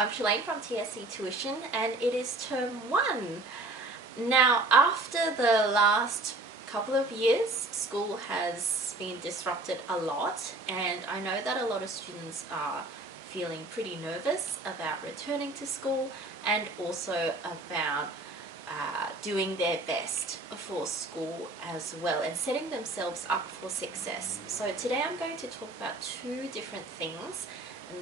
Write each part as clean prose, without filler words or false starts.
I'm Shalane from TSC Tuition and it is term 1. Now, after the last couple of years, school has been disrupted a lot, and I know that a lot of students are feeling pretty nervous about returning to school and also about doing their best for school as well and setting themselves up for success. So today I'm going to talk about 2 different things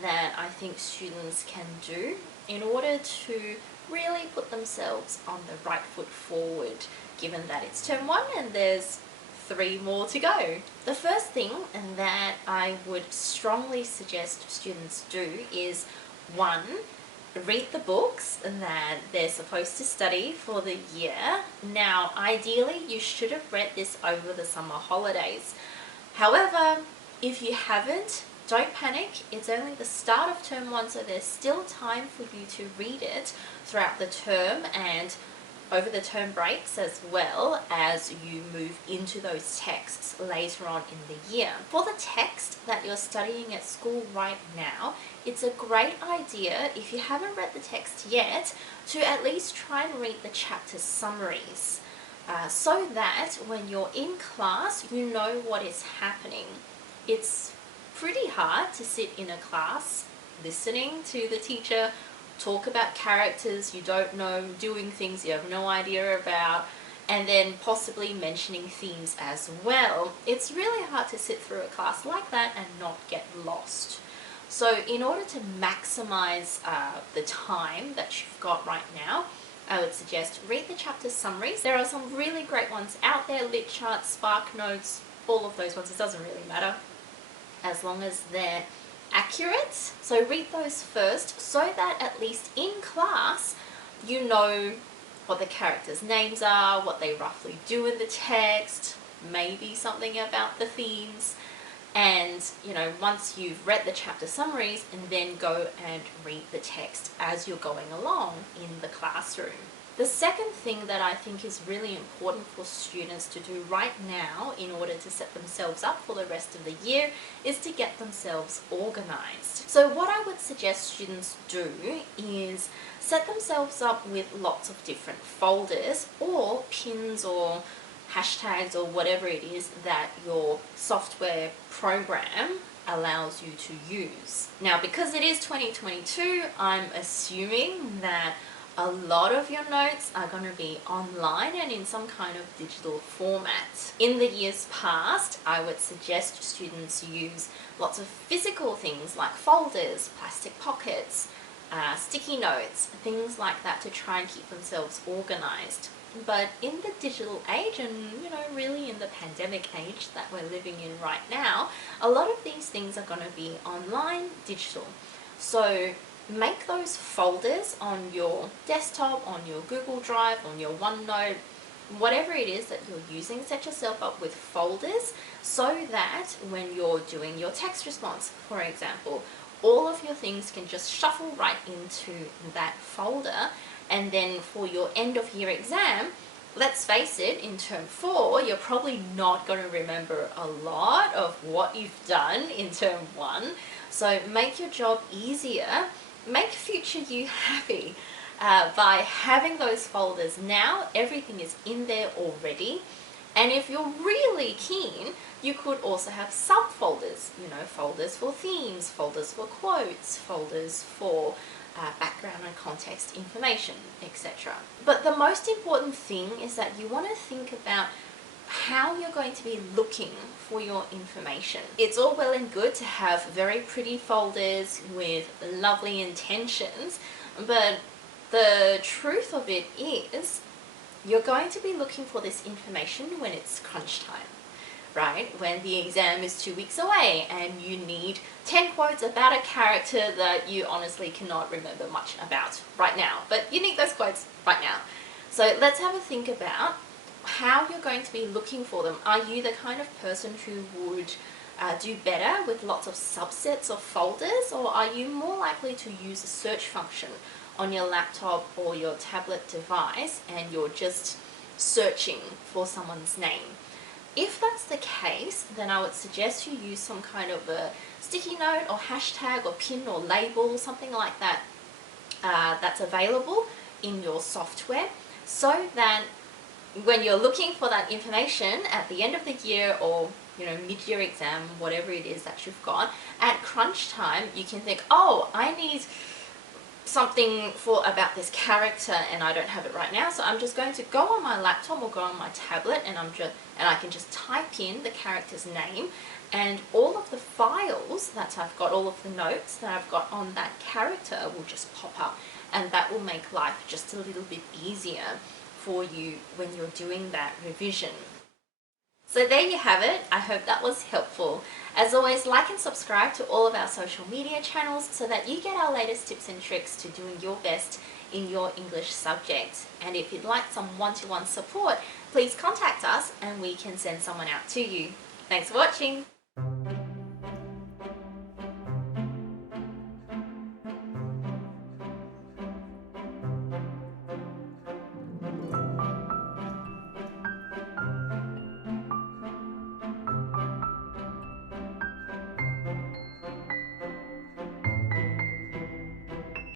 that I think students can do in order to really put themselves on the right foot forward, given that it's term 1 and there's 3 more to go. The first thing that I would strongly suggest students do is 1, read the books that they're supposed to study for the year. Now, ideally, you should have read this over the summer holidays. However, if you haven't, don't panic. It's only the start of term 1, so there's still time for you to read it throughout the term and over the term breaks, as well as you move into those texts later on in the year. For the text that you're studying at school right now, it's a great idea, if you haven't read the text yet, to at least try and read the chapter summaries, so that when you're in class, you know what is happening. It's pretty hard to sit in a class listening to the teacher talk about characters you don't know, doing things you have no idea about, and then possibly mentioning themes as well. It's really hard to sit through a class like that and not get lost. So in order to maximize the time that you've got right now, I would suggest read the chapter summaries. There are some really great ones out there, LitCharts, SparkNotes, all of those ones. It doesn't really matter as long as they're accurate. So read those first so that at least in class you know what the characters' names are, what they roughly do in the text, maybe something about the themes. And once you've read the chapter summaries, and then go and read the text as you're going along in the classroom. The second thing that I think is really important for students to do right now in order to set themselves up for the rest of the year is to get themselves organized. So what I would suggest students do is set themselves up with lots of different folders or pins or hashtags or whatever it is that your software program allows you to use. Now, because it is 2022, I'm assuming that a lot of your notes are going to be online and in some kind of digital format. In the years past, I would suggest students use lots of physical things like folders, plastic pockets, sticky notes, things like that to try and keep themselves organized. But in the digital age and, really in the pandemic age that we're living in right now, a lot of these things are going to be online, digital. So make those folders on your desktop, on your Google Drive, on your OneNote, whatever it is that you're using. Set yourself up with folders so that when you're doing your text response, for example, all of your things can just shuffle right into that folder. And then for your end of year exam, let's face it, in term 4, you're probably not going to remember a lot of what you've done in term 1. So make your job easier. Make future you happy by having those folders. Now everything is in there already, and if you're really keen, you could also have subfolders, folders for themes, folders for quotes, folders for background and context information, etc. But the most important thing is that you want to think about how you're going to be looking for your information. It's all well and good to have very pretty folders with lovely intentions, but the truth of it is you're going to be looking for this information when it's crunch time, right? When the exam is 2 weeks away and you need 10 quotes about a character that you honestly cannot remember much about right now, but you need those quotes right now. So let's have a think about how you're going to be looking for them. Are you the kind of person who would do better with lots of subsets of folders, or are you more likely to use a search function on your laptop or your tablet device and you're just searching for someone's name? If that's the case, then I would suggest you use some kind of a sticky note or hashtag or pin or label, something like that, that's available in your software, so that when you're looking for that information at the end of the year, or mid-year exam, whatever it is that you've got, at crunch time you can think, oh, I need something about this character and I don't have it right now, so I'm just going to go on my laptop or go on my tablet, and I can just type in the character's name, and all of the files that I've got, all of the notes that I've got on that character will just pop up, and that will make life just a little bit easier for you when you're doing that revision. So there you have it. I hope that was helpful. As always, like and subscribe to all of our social media channels so that you get our latest tips and tricks to doing your best in your English subject. And if you'd like some one-to-one support, please contact us and we can send someone out to you. Thanks for watching.